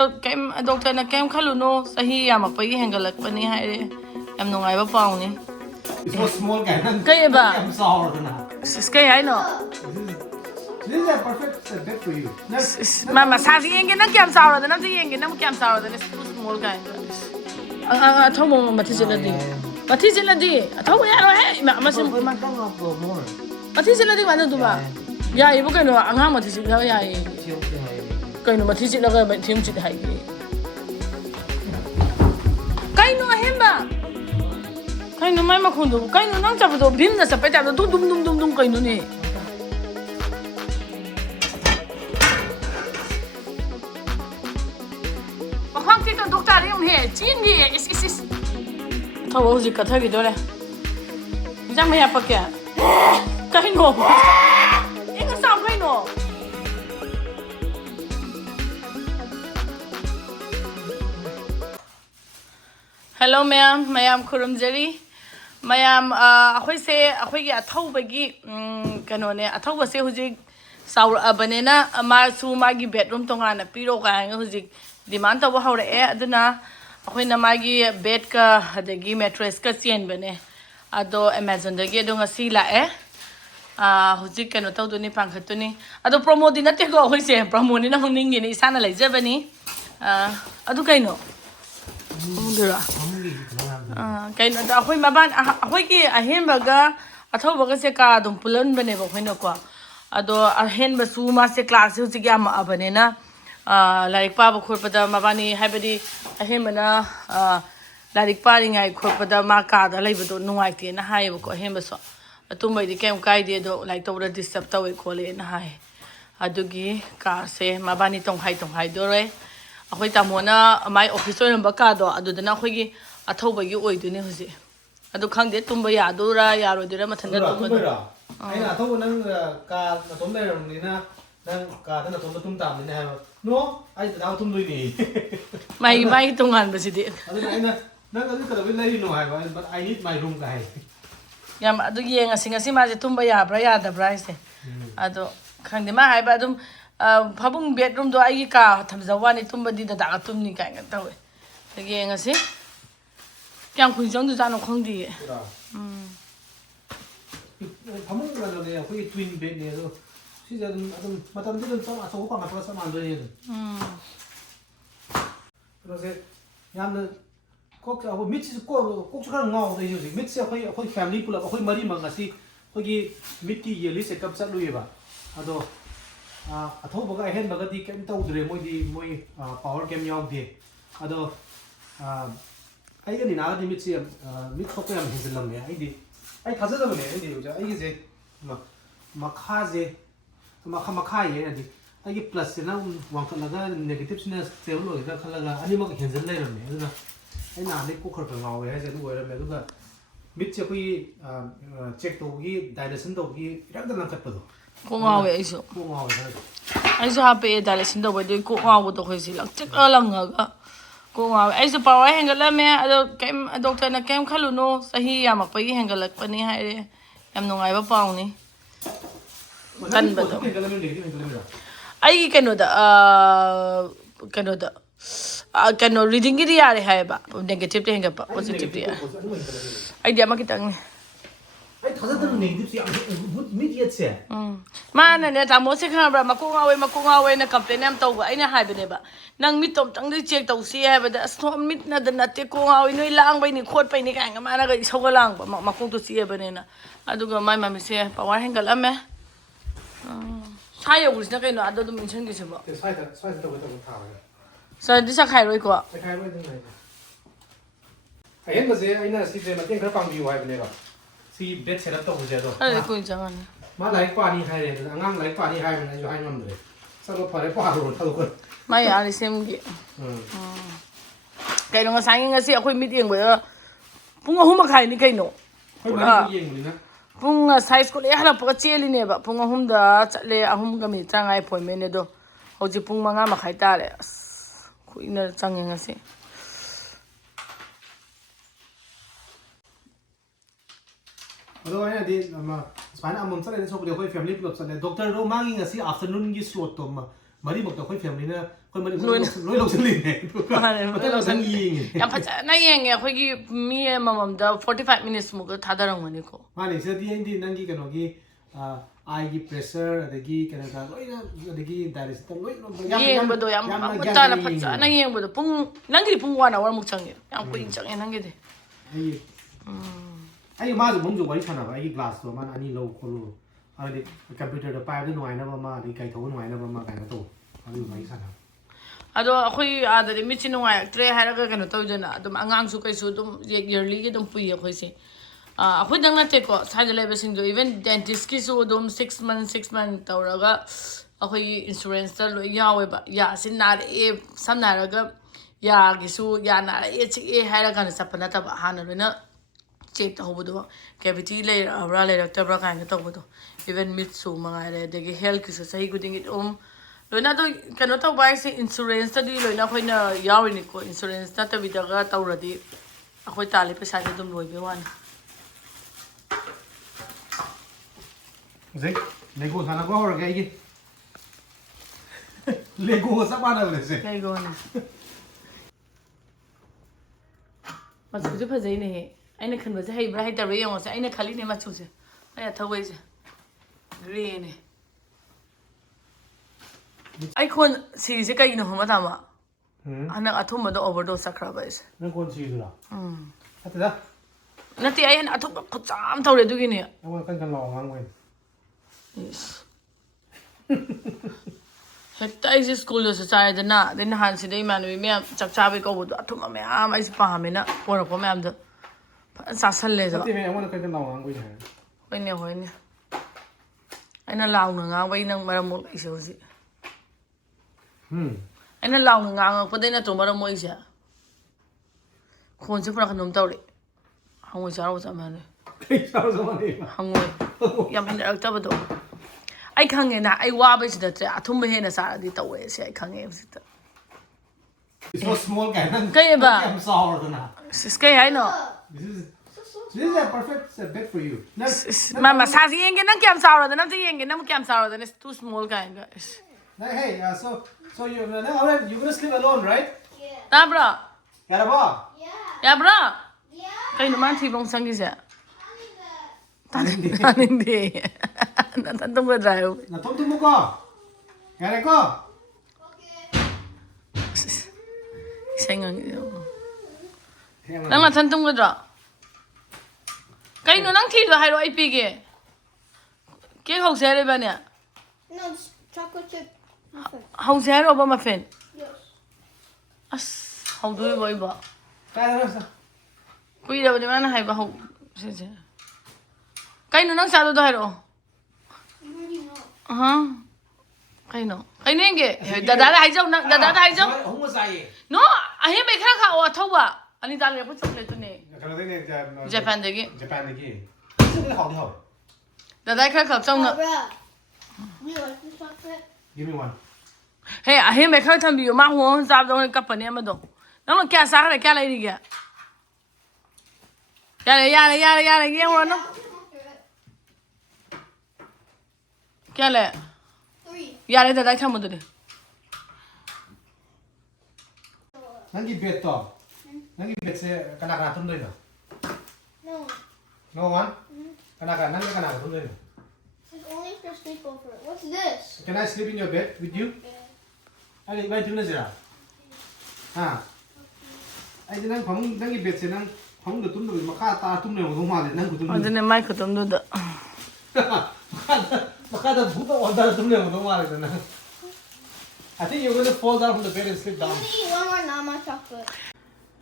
Doctor na kem khaluno sahi yam apagi hengalakpani haire yam nungaiba pauni so small guy kay ba I'm sorry na sky I know this is a perfect bed for you mama sabi yenge na kyam sawa na yenge na kyam sawa na too small guy athomo matisela di athomo ya no he masim matisela di wanu duba ya ibu kano anga matisela ya kano matisela ga tim chit hai kaino Ahenba kaino mai makhundu kaino nang chabudo bimna sapai chabudo dum kaino ni pakhang ki to doctor yum he chin ni is thawo ji ka thagi dole jang me ya pakya kaino inga sam kaino Hello ma'am khurumjari ma'am akhoi se akhoi gi Athouba gi kano ne Athouba se huji saur abanena ma su ma gi bedroom tonga na piro ka huji demand to haure e aduna akhoi na ma gi bed ka adagi mattress ka chen bane ado Amazon da gi donga si la e huji kano to duni pangkhatuni ado promo di na te go akhoi se promo ni na hungning ni isana lai jabani adu kaino kaino da akhoi maban akhoi ki Ahenba ga Athouba ga se ka dum pulan bane ba khoina ko ado Ahenba su ma se class hu ji ma abane na like pa ba khorpada mabani haibadi Ahenba na like pa ringai khorpada ma ka da leibado nungai te na hai ba ko Ahenba so atumbai di kem kai de do like to disturb tawe ko le na hai adugi ka se mabani tong hai do re akhoi tamona mai office oin ba ka do adudana khoi gi Athouba gi oidune huji adu khangde tumba ya dura ya ro dira mathanda tumba aina Athouba nang ka na tom le ram ni na nang ka na tom tum tam ni ha no ai da tum dui ni mai tungan basidi adu aina nang adu ka da lai no ha but I need my room guy yam adu yenga singasi ma je tumba ya bra ya da bra ise adu khangde ma hai ba dum phabung bedroom do ai ka thamjawani tumba di da tumni ka nga tawe yenga si kyang khun jong du jano khongdi phamung ga do ne khoi twin bed ne do si ja adum matam di dum sama so pa ma pa sama do ne 그래서 yamna kok abo mitsi ko koksukan ngau de yuji mitsi khoi family pula khoi mari mangasi khogi mitti yeli se kap sa luiba ado Athouba ga Ahenba ga di kem tawdre moi power game yaw de ado ai ga ni na di mitsi mit khok yam hizilam me ai thajada bane ai di ja ai ge makha je makha ye adi ai ge plus na wangkalaga negative sina sel lo ga khalaga ani ma henzal lai ram me aduna ai na le ko khar ka ngaw ye je du oi ram me duga mitsi khoi check to gi dilation to gi rak da lang khat pa do ko ngawe aiso ha pe dale sin do boy ko ngaw to khoi si lak chek alang ga ko ngawe aiso pawa hengala me ado kem doctor na kem khaluno sahi yam apagi hengalakpani haire yam nungaiba pauni kan ba do ai kano da kano reading gi yare hai ba negative te henga pa positive te ai dia ma kitang ai thajada negative si mid yet se mana ne tamo se kha bra makungawe na complain am tawba aina hai bene ba nang mitom tang di check taw si hai ba da so mit na da natte ko ngawe noi lang bai ni khot pai ni ka nga mana ga sogalang ba makung to si bene na aduga mai mami se power hengal ame 사요 우리 생각에 너 아도도 민천 게 봐. 사이다 또 타. 사 디사 카이로 이거. 카이로 있는 거. Ahenba se aina si je mateng khar pang view hai bane ba. Si bed setup to hoje do. 아이 고 있잖아. Ma lai pa ni hai re angang lai pa ni hai bane jo hai ngam re. Sa lo phare pa ro tha lo ko. 마이 아리 셈기. cái nó sáng ngay sẽ khơi mít yên bởi phung hôm mà khai ni cái nó. Phung size ko le hala pa cheli ne ba phung hôm da chatle ahum ga mi changai phoi me ne do. Hoji phung manga ma khai ta le. Khuina changi nga se. Ado ai di ma spana amom chale so ko khoi family club chale doctor ro mangi nga si afternoon gi slot to ma mari bok to khoi family na คนมันร้อยลงสลิงเนี่ยแต่เราทั้งยิง ยามพัชนั่งยังไงคุยกี่มีมัมเดอ45 minutes มุกท่าดารงวันนี้ก็มาเนี่ยเสื้อที่นั่งกี่กันว่ากี่ไอกี่ pressure อะไรกี่กันอะไรร้อยนะอะไรกี่ dialysis ร้อยยังบ่ดูยังตาละพัชนั่งยังบ่ดูปุ่งนั่งกี่ปุ่งวันวันมุกจังยังคุยจังนั่งกี่เด้ไอ้มาจะผมจะไว้ขนาดไอ้ glass ตัวมันอันนี้เราคนรู้อะไรคอมพิวเตอร์ไปได้หน่วยนะมาดีไก่โถหน่วยนะมาไก่กระโตอันนี้ไว้ขนาดado akhui ada de michi nungai tre haraga kanu tawjana adum angang su kai su dum yearly ge dum pui akhoi se akhui dang na te ko saje lebe sing do even dentist ki su dum 6 month tawraga akhui insurance ta lo yawe ba ya sin na e sam na raga ya gi su ya na e chi e haraga na sapana ta ba hana lo na check ta hobo do cavity le abra le doctor bra kan ta hobo do even mit su mangai le de ge health ki su sahi guding it loina do kano taw bai se insurance ta di loina khoina yawi ni ko insurance ta bidaga tawradi akhoi tali paisa de dum loi be wan zai lego sana ko hor gai gi lego sa ba na le se lego ni machu ju phajai ne he aina khan ba se hai bra hai ta re yong se aina khali ne machu se aya thawai se green neไอ้คนสีสิกายอินหัวมาทำอ่ะอันนั้นอัฐุมมันต้องโอเวอร์โดสสักครั้งไปสินั่นคนสีดูล่ะฮัตเตอร์นั่นที่ไอ้อันอัฐุแบบเขาจามเท่าไรดูกินเนี่ยแล้วมันกันลองงั้นเว้ยเฮ้ยแต่ไอ้ที่สกูลสุดท้ายเดินหน้าเดินหันสิได้มาหนูไม่จักจ้าไปก็บุตรอัฐุมันไม่อ้ามไอ้สิป่ามันนะปวดหัวไม่อ้ามเด้อสักสั่นเลยจ้ะที่แม่ว่ากันลองงั้นเว้ยไปเนี่ยไอ้นั่นลาวหนึ่งอ่ะไว้นั่งมาละมุดไอ้เสียวสิไอ้นั่นเราหนึ่งงานก็ได้นะตัวมาเราไม่ใช่คนที่พนักงานตัวเลยห้องวิชาเราจะมาเลยห้องวิยังเป็นเด็กตัวตัวไอ้ข้างเงี้ยนะไอ้ว่าไปสิเด็ดทุ่มไปเห็นนะสารดีตัวเองสิไอ้ข้างเงี้ยสิเด็ด It's so small กันนั่นก็ยังบ้า I'm sorry ตัวน่ะ สกายไอ้เนาะ This is a perfect bed for you มาซาซิเองกันนั่งแกมซาวร์แต่นั่งที่เองกันนั่งแกมซาวร์แต่นั่น too small กันก็ Hey so you're gonna sleep alone right nah bro Kaya ba ya bro kayo naman tibong sangi siya tanin di natantong ba drive natungtong mo ko kaya ko sengang nang natantong ba dra kayo nang tido hayro ay pigi kaya hog sere ba niya No, it's chocolate chip muffin. hog sere o ba muffin Yes. as hog doy ba iba kaya na sa kuya daw di man hay ba hog kayo nang sado do hayro You already know. kayo no yung ge dadada hay jaw không có dài no ahem may kara ka o Athouba ani dali po chocolate ne cái này Japan degi Japan này kia cái này học đi học dadai kara ka chong na Bruh. You like this chocolate? give me one hey ahem may kara tham bi ma ho zab do ka pa ne ma do nang kya sa kara kya lai ri kya ya le ye wo no kya le 3. ya le dadai tham mo de nanti bed to nanti bed se kana tum doi no No. no one kana nanti kana tum doi no This is only for sleepover. What's this? can I sleep in your bed with you Yeah. ai mai tum na jira ha ai nang phóng nanti bed se nang phóng được tum doi makha ta tum ne mo ma le nang ku tum o de mai ko tum do da makha da bhuta onda tum ne mo ma le na I think you're going to fall down from the bed and sleep I'm down. gonna eat one more Nama chocolate.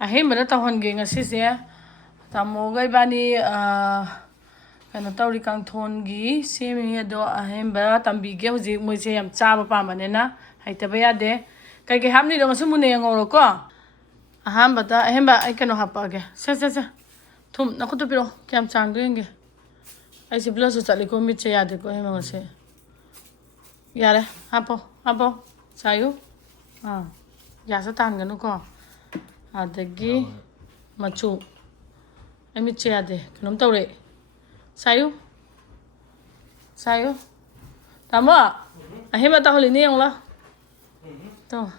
Ahem mana tahon ge ngasi se tamo gai bani kana tawri kang thon gi semi do ahem ba tambi ge hoji moi se yam cha ba pa mane na haita ba ya de kai ge hamni do ngasu mune ngoro ko aham ba ta ahem ba ai kano hapa ge se thum na khutu piro kyam chang ge nge ai se plus chali ko mi che ya de ko he ma se yare hapo sayu ya sa tan ga no ko adagi machu ami che ade kanom tawre sayu tama ahima ta holi ne yong la to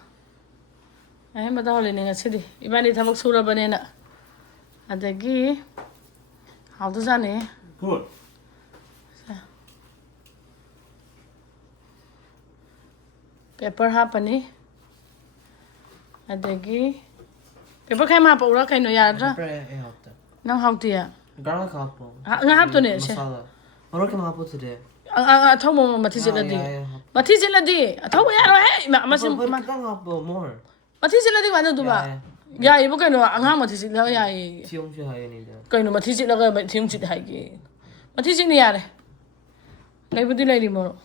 Ahenba da hole ninga sidi. Ibani thabak sura banena. Adagi how to zane? Good. Paper hapani. Adagi paper kai ma paura kai no yadra. Nang how to ya? Garlic hapo. Nga hap to ne se. Masala. Marok ma hapo today. Thau mo mati sila di. Mati sila di. Thau ya ro he. Masim But kang hapo more. mati sila di wano tu ba? Ya ibu kai no anga mati sila ya I. Tiong siya hayo nila. Kai no mati sila ka tiung sit hai ki. Mati sila ya re. Lai budi lai di mo.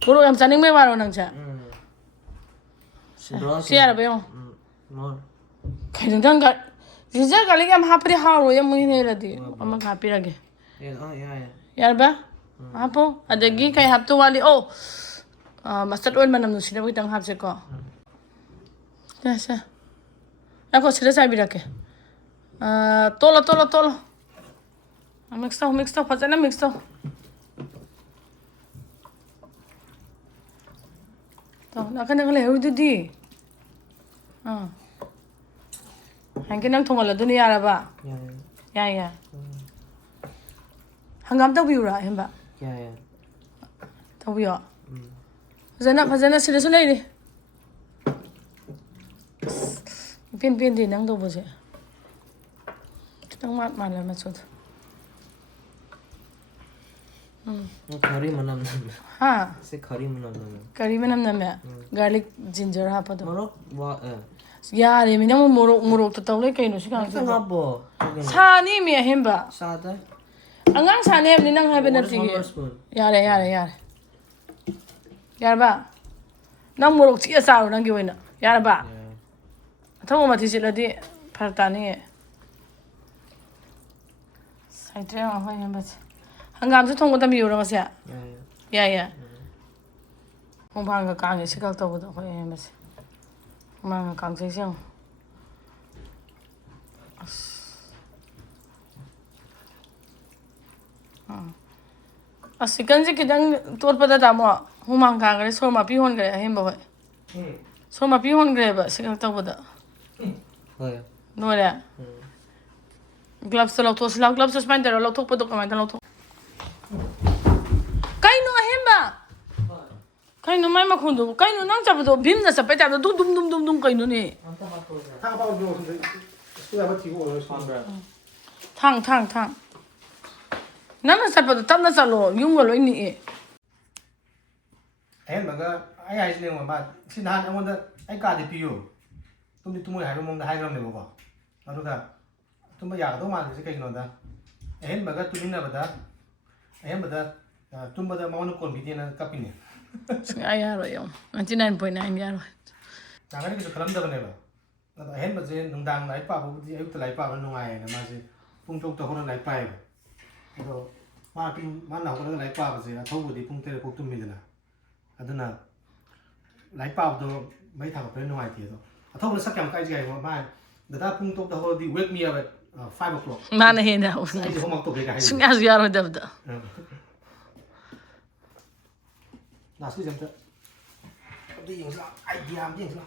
Puro yam saning me waro nang cha. Siya ra ba yung? More. Kai dang ka. Jinja ka lagi am hapri haro yam mo ni ra di. Am happy lagi. Yeah. Yar ba? Apo, adagi kay hap to wali oh. Mustard oil manam no sila witang hap se ko. Sa. Ako sila sabi ra ke. Tolo. Mix to, pata na mix to. To, nakana kala heru di. Hangkin nang thongala duni yara ba? Yeah. Hangam tau biu ra Ahenba. Yeah. Tau biu. Fazana sila sulai di. Pin di nang do boje. Kitang mat malam masud. Curry manam. Ha. Se curry manam. Curry manam na garlic ginger ha pa do. Marok wa Yare mi nang morok to tau le kai no sikang. kang hapo. Sa ni mi Ahenba. Sada. Angang sa ni ni nang habe na sige. Yare. Yar ba. Nang morok chi sa ro nang gi wena. Yar ba. Thau ma thi sila di pharta ni. Sai tre ma hoi Ahenba. Hangam su thong ko tam yu ra ma se. Yeah. Hong bang ga kang ni sikal to do hoi Ahenba. Mang kang sai siang. Asikan je kidang tot pada tamo humang kang gare so ma pi hon gare Ahenba hoi. So ma pi hon gare ba sikal to pada. Hoy. No ya. Gloves to lok to sila gloves span der lok thok pada kamai ta lok thok. Kai no Ahenba. Kai no mai ma khundu kai no nang chap do bim na sa pe ta do dum kai no ni. 탕 아빠 좀 수야 봐 티고 오늘 탕. 나는 살빠도 땀나 살로 용걸로 있니? Ahenba가 ai ai sile ma sinhan amonda ai ka de piyo. tumdi tumoi haiba mongda haigram ne bogo. Aduga tumba ya do ma se kai no da. Ahenbaga tumina bada Ahenbada tumba da maunu kon bidena kapine. Ayaro yung 99.9 yaro. Nangani bisu kalam da bane ba. Ahenba je nungdang lai pa bu di ayuk lai pa ban nungai na ma je pung tok to hono lai pa ba. Ado ma pin ma na hono lai pa ba je thobu di pung tere pok tum milena. Aduna lai pa do mai tha ba nungai ti do. Thobu sak kam kai je ma da pung tok to ho di wake me up at 5 o'clock. Mana hina. Ai je homak to be ga. Sungas yaro dabda. Nasi jam ta. Di yang sa ai diam yang sa.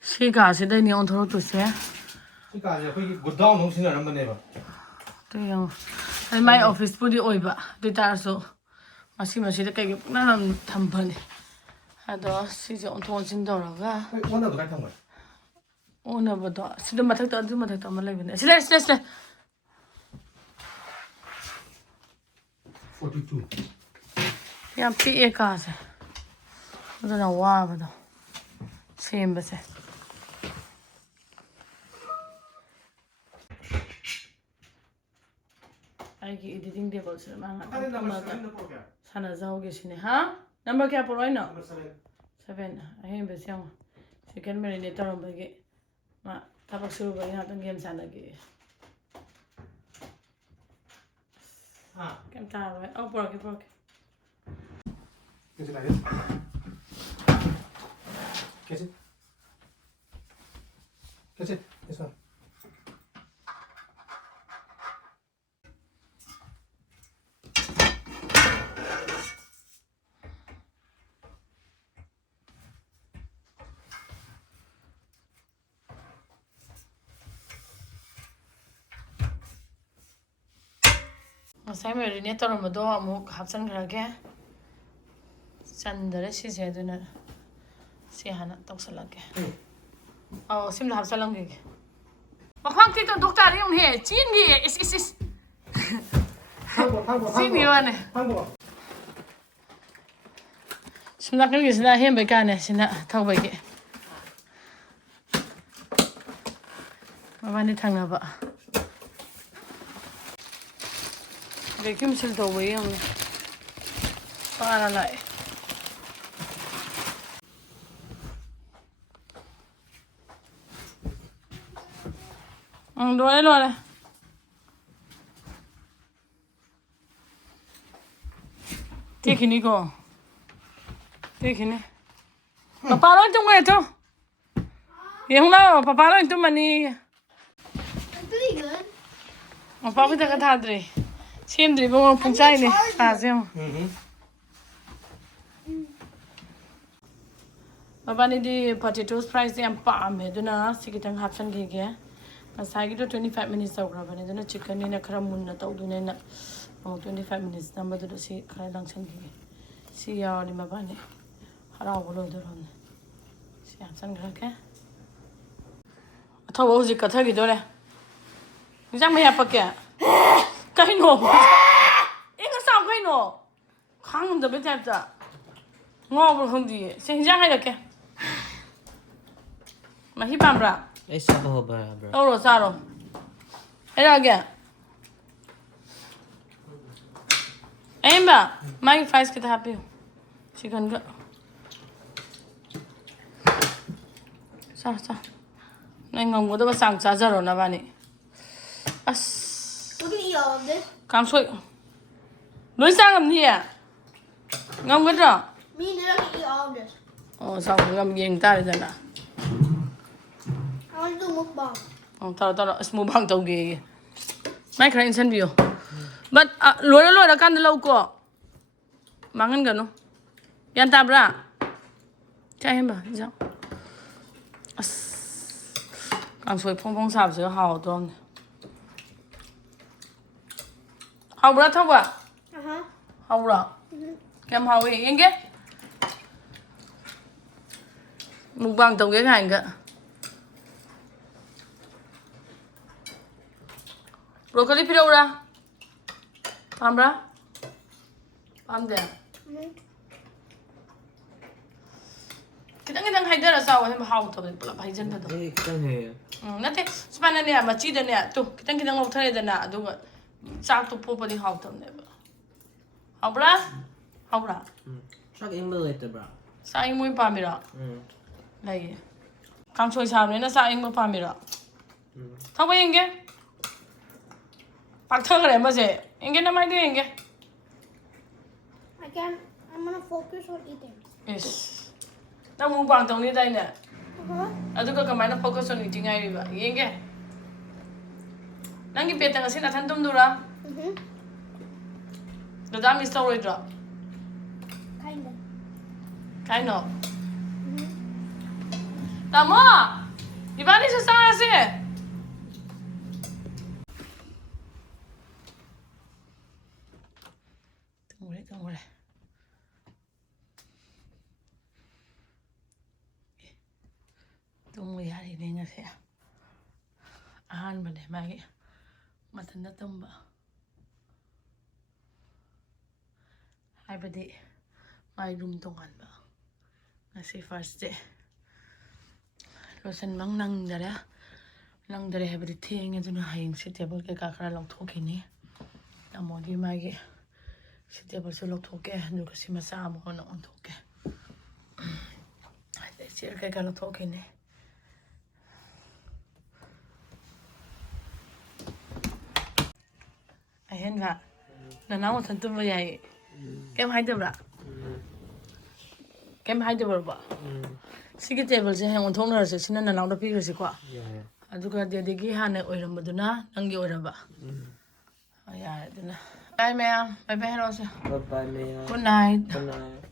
Siga se dai ni on thoro to se. Siga je khoi godown hong sina ram bane ba. To yung ai my office pudi oi ba. De tar so masi de kai na nam tham bane. Ado si je on thon sin do ra ga. Wanda do kai thang ba. Ona ba do. Si de mathak to ma lai bane. Sile. 42. Yang pi e ka se. Ado na wa ba do. Same ba se. Aiki editing table se ma nga sana jaoge sine ha number kya poroi no 7 Ahenba siang second marine tarom bage ma tabak suru bage na tang game sana ge Ha. kem ta roi oh porke Is it like this? Catch it. This one. Masai marinate tꯧꯔꯝꯕꯗꯣ ꯑꯃꯨꯛ ꯍꯥꯞꯆꯟꯈ꯭ꯔꯒꯦ ꯆꯟꯗꯔꯦ ꯁꯤꯁꯦ ꯑꯗꯨꯅ ꯁꯤ ꯍꯥꯟꯅ ꯇꯧꯁꯜꯂꯛꯀꯦ ꯁꯤꯝꯗ ꯍꯥꯞꯆꯜꯂꯝꯒꯤꯒꯦ ꯃꯈ꯭ꯋꯥꯡ ꯇꯦꯛꯇꯣ ꯗꯣꯛꯇꯔꯗ ꯌꯦꯡꯉꯨꯍꯦ ꯆꯦꯟꯒꯤ ꯏꯁ ꯆꯦꯟꯒꯤ ꯋꯥꯅꯦ ꯁꯨꯝ ꯅꯥꯀꯟꯒꯤꯁꯤꯅ ꯑꯍꯦꯟꯕꯩ ꯀꯥꯅꯦ ꯁꯤꯅ ꯊꯧꯕꯒꯤ ꯃꯕꯥꯅꯤ ꯊꯪꯅꯕ ꯚꯦꯀ꯭ꯌꯨꯝ ꯁꯤꯜ ꯇꯧꯕ ꯌꯦꯡꯉꯨ ꯄꯥꯔ ꯂꯥꯛꯑꯦ ꯂꯣꯏꯔꯦ ꯇꯦꯛꯈꯤꯅꯤꯀꯣ ꯇꯦꯛꯈꯤꯅꯤ ꯄꯄꯥ ꯂꯣꯏ ꯇꯨꯝꯈ꯭ꯔꯦ ꯇꯣ ꯌꯦꯡꯉꯨ ꯂꯥꯛꯑꯣ ꯄꯄꯥ ꯂꯣꯏ ꯇꯨꯝꯃꯅꯤ It's pretty good. ꯃꯄꯥ ꯈꯨꯠꯇꯒ ꯊꯥꯗ꯭ꯔꯤ ꯁꯦꯝꯗ꯭ꯔꯤꯕ ꯄꯨꯡꯆꯥꯏꯅꯦ ꯊꯥꯁꯦ ꯌꯦꯡꯉꯨ ꯃꯕꯥꯅꯤꯗꯤ ꯄꯣꯇꯦꯇꯣ ꯐ꯭ꯔꯥꯏꯁꯦ ꯌꯥꯝ ꯄꯥꯝꯃꯦ ꯑꯗꯨꯅ ꯁꯤ ꯈꯤꯇꯪ ꯍꯥꯞꯆꯟꯈꯤꯒꯦ ꯉꯁꯥꯏꯒꯤꯗꯣ 25 minutes ꯇꯧꯈ꯭ꯔꯕꯅꯦ ꯑꯗꯨꯅ ꯆꯤꯛꯀꯟꯅꯤꯅ ꯈꯔ ꯃꯨꯟꯅ ꯇꯧꯗꯣꯏꯅꯤꯅ ꯑꯃꯨꯛ 25 minutes ꯅꯝꯕꯗꯨꯗ ꯁꯤ ꯈꯔ ꯂꯪꯁꯟꯈꯤꯒꯦ ꯁꯤ ꯌꯥꯎꯔꯗꯤ ꯃꯕꯥꯅꯤ ꯍꯔꯥꯎꯕ ꯂꯣꯏꯗꯣꯔꯕꯅꯦ ꯁꯤ ꯍꯥꯞꯆꯟꯈ꯭ꯔꯒꯦ ꯑꯊꯧꯕ ꯍꯧꯖꯤꯛ ꯀꯠꯊꯈꯤꯗꯣꯔꯦ ꯏꯟꯖꯥꯡ ꯃꯌꯥ ꯄꯛꯀꯦ ꯀꯩꯅꯣ ꯏꯪꯒ ꯆꯥꯎ ꯀꯩꯅꯣ ꯈꯥꯡꯉꯝꯗꯕꯩ ꯇꯥꯏꯞꯇ ꯉꯥꯎꯕ꯭ꯔꯥ ꯈꯪꯗꯤꯌꯦ ꯁꯤ ꯏꯟꯖꯥꯡ ꯍꯥꯏꯔꯛꯀꯦ ꯃꯍꯤ ꯄꯥꯝꯕ꯭ꯔꯥ Esa boba, bro. ꯂꯧꯔꯣ ꯆꯥꯔꯣ ꯍꯥꯏꯔꯛꯑꯒꯦ ꯑꯍꯦꯟꯕ ꯃꯥꯒꯤ ꯐ꯭ꯔꯥꯏꯁ ꯈꯤꯇ ꯍꯥꯞꯄꯤꯌꯨ ꯆꯤꯛꯀꯟꯒ ꯆꯥ ꯅꯪ ꯉꯝꯒꯗꯕ ꯆꯥꯡ ꯆꯥꯖꯔꯣ ꯅꯕꯥꯅꯤ ꯑꯁ We're gonna eat all of this. ꯀꯥꯡꯁꯣꯏ ꯂꯣꯏ ꯆꯥ ꯉꯝꯅꯤꯌꯦ ꯉꯝꯒꯗ꯭ꯔꯣ Me and Dad can eat all of this. ꯆꯥꯎ ꯌꯦꯡ ꯇꯥꯔꯦꯗꯅ I want to do mukbang. ꯇꯧꯔꯣ ꯑꯁ ꯃꯨꯛꯕꯥꯡ ꯇꯧꯒꯦꯌꯦ ꯃꯥꯏ ꯈꯔ ꯏꯟꯁꯟꯕꯤꯌꯣ ꯕꯠ ꯂꯣꯏꯔꯀꯥꯟꯗ ꯂꯧꯀꯣ ꯃꯥꯡꯍꯟꯒꯅꯨ ꯒ꯭ꯌꯥꯟ ꯇꯥꯕ꯭ꯔꯥ ꯆꯥꯏꯍꯦꯟꯕ ꯏꯟꯖꯥꯡ ꯑꯁ ꯀꯥꯡꯁꯣꯏ ꯐꯣꯡ ꯁꯥꯕꯁꯤꯒ ꯍꯥꯎꯗ꯭ꯔꯣꯝꯅꯦ ꯍꯥꯎꯕ꯭ꯔꯥ ꯊꯧꯕ ꯍꯥꯎꯕ꯭ꯔꯥ ꯀꯌꯥꯝ ꯍꯥꯎꯋꯦ ꯌꯦꯡꯒꯦ ꯃꯨꯛꯕꯥꯡ ꯇꯧꯒꯦ ꯀꯥꯏꯅꯒ ꯕ꯭ꯔꯣꯀꯣꯂꯤ ꯄꯤꯔꯛꯎꯔꯥ ꯄꯥꯝꯕ꯭ꯔꯥ ꯄꯥꯝꯗꯦ ꯈꯤꯇꯪ ꯍꯩꯗꯔ ꯆꯥꯎ ꯍꯦꯟꯕ ꯍꯥꯎꯇꯕꯅꯤ ꯄꯨꯂꯞ ꯍꯩꯖꯤꯟꯕꯗꯣ ꯅꯠꯇꯦ ꯁꯨꯃꯥꯏꯅꯅꯦ ꯃꯆꯤꯗꯅꯦ ꯈꯤꯇꯪ ꯂꯧꯊꯔꯦꯗꯅ ꯑꯗꯨꯒ ꯆꯥꯛꯇꯣ ꯄꯣꯞꯄꯗꯤ ꯍꯥꯎꯇꯕꯅꯦꯕ ꯍꯥꯎꯕ꯭ꯔꯥ Sag imbal later, bro. ꯆꯥꯛ ꯏꯪꯕ ꯄꯥꯝꯃꯤꯔꯣ ꯂꯩꯌꯦ ꯀꯥꯡꯁꯣꯏ ꯁꯥꯕꯅꯤꯅ ꯆꯥꯛ ꯏꯪꯕ ꯄꯥꯝꯃꯤꯔꯣ ꯊꯧꯕ ꯌꯦꯡꯒꯦ ꯄꯥꯛꯊꯈ꯭ꯔꯦ ꯑꯃꯁꯦ ꯌꯦꯡꯒꯦ ꯅꯃꯥꯏꯗꯣ ꯌꯦꯡꯒꯦ I'm gonna focus on eating. ꯏꯁ ꯅꯪ ꯃꯨꯛꯕꯥꯡ ꯇꯧꯅꯤꯗꯥꯏꯅꯦ ꯑꯗꯨꯒ ꯀꯃꯥꯏꯅ ꯐꯣꯀꯁ ꯑꯣꯟ ꯏꯇꯤꯡ ꯍꯥꯏꯔꯤꯕ ꯌꯦꯡꯒꯦ ꯅꯪꯒꯤ ꯄꯦꯠꯇ ꯉꯁꯤ ꯅꯊꯟ ꯇꯨꯝꯗꯨꯔꯥ ꯗꯗꯥ ꯃꯤꯁ ꯇꯧꯔꯣꯏꯗ꯭ꯔꯣ ꯀꯥꯏꯅꯣ ꯇꯥꯃꯣ 이반이서 싸야지 동그래 ꯇꯨꯝꯕ ꯌꯥꯔꯤꯅꯦ ꯉꯁꯤ ꯑꯍꯥꯟꯕꯅꯦ ꯃꯥꯒꯤ ꯃꯊꯟꯇ ꯇꯨꯝꯕ ꯍꯥꯏꯕꯗꯤ ꯃꯥꯒꯤ ꯔꯨꯝ ꯇꯣꯉꯥꯟꯕ ꯉꯁꯤ ꯐꯥꯔꯁ ꯗꯦ ꯂꯣꯏꯁꯟꯕ ꯅꯪꯗꯔꯦ ꯍꯥꯏꯕꯗꯤ ꯊꯦꯡꯉꯦ ꯑꯗꯨꯅ ꯍꯌꯦꯡꯁꯤ ꯇꯦꯕꯜ ꯀꯩꯀꯥ ꯈꯔ ꯂꯧꯊꯣꯛꯈꯤꯅꯤ ꯇꯥꯃꯣꯒꯤ ꯃꯥꯒꯤ ꯁꯤ ꯇꯦꯕꯜꯁꯨ ꯂꯧꯊꯣꯛꯀꯦ ꯑꯗꯨꯒ ꯁꯤ ꯃꯆꯥ ꯑꯃ ꯍꯣꯟꯅ ꯑꯣꯟꯊꯣꯛꯀꯦ ꯑꯗꯩ ꯆꯦꯌꯔ ꯀꯩꯀꯥ ꯂꯧꯊꯣꯛꯈꯤꯅꯤ ꯑꯍꯦꯟꯕ ꯅꯅꯥꯎ ꯃꯊꯟ ꯇꯨꯝꯕ ꯌꯥꯏ ꯀꯩꯝ ꯍꯥꯏꯗꯕ꯭ꯔꯥ ꯀꯩꯝ ꯍꯥꯏꯗꯕ꯭ꯔꯕ ꯁꯤꯒꯤ ꯇꯦꯕꯜꯁꯦ ꯍꯌꯦꯡ ꯑꯣꯟꯊꯣꯛꯅꯔꯁꯦ ꯁꯤꯅ ꯅꯅꯥꯎꯗ ꯄꯤꯈ꯭ꯔꯁꯤꯀꯣ ꯑꯗꯨꯒ ꯗꯦꯗꯤꯒꯤ ꯍꯥꯟꯅ ꯑꯣꯏꯔꯝꯕꯗꯨꯅ ꯅꯪꯒꯤ ꯑꯣꯏꯔꯕ ꯌꯥꯔꯦ ꯑꯗꯨꯅ ꯕꯥꯏ ꯃꯌꯥꯝ ꯕꯥꯏ ꯍꯥꯏꯔꯛꯑꯣꯁꯦ Bye, Maya. Good night. Good night.